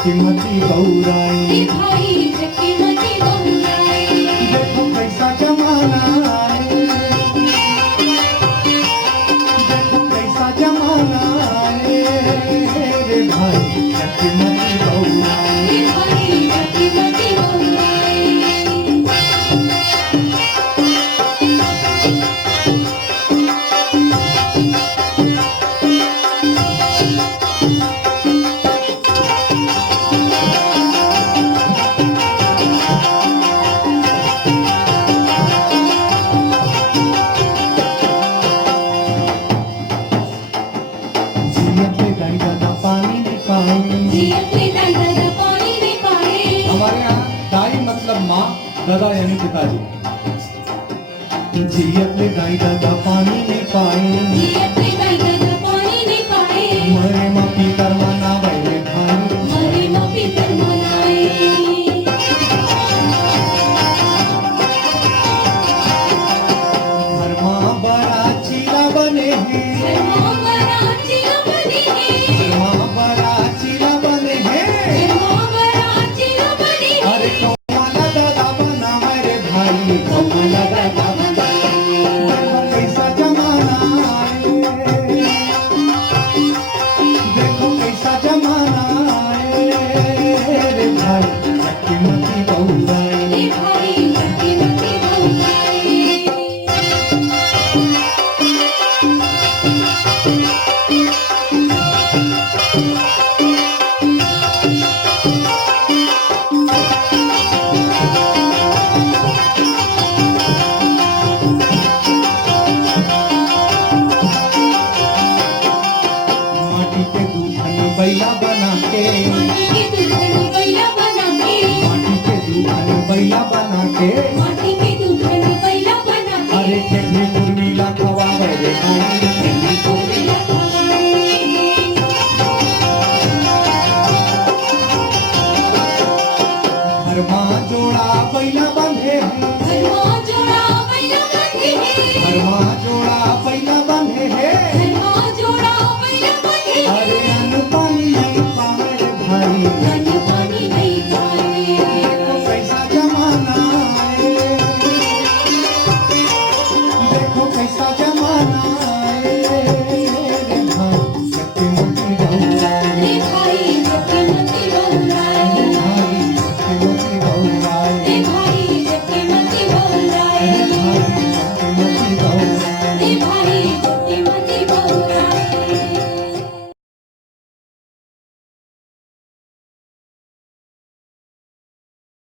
चकीमती बहुराई। रे भाई चकीमती बहुराई। देखो कैसा जमाना है, देखो कैसा जमाना है, रे भाई चकीमती बहुराई। रे भाई चकीमती बहुराई। हमारे यहाँ दाई मतलब माँ, दादा यानी पिताजी। जियत ले दाई दादा पानी नहीं पाए, मरे माँ पीतर मना वैले भाई। घर माँ बड़ा चीला बने हैं, घर माँ बड़ा चीला बने हैं। अरे कौमाला दादा बना मेरे भाई, कौमाला दादा बना। देखो कैसा जमाना है, देखो कैसा जमाना है, रे भाई चकीमती बहुराई। माटी के दूधन बैला बना के, माटी के दूधन बैला बना के। अरे खेत में उर्मिला खवावे रे भाई।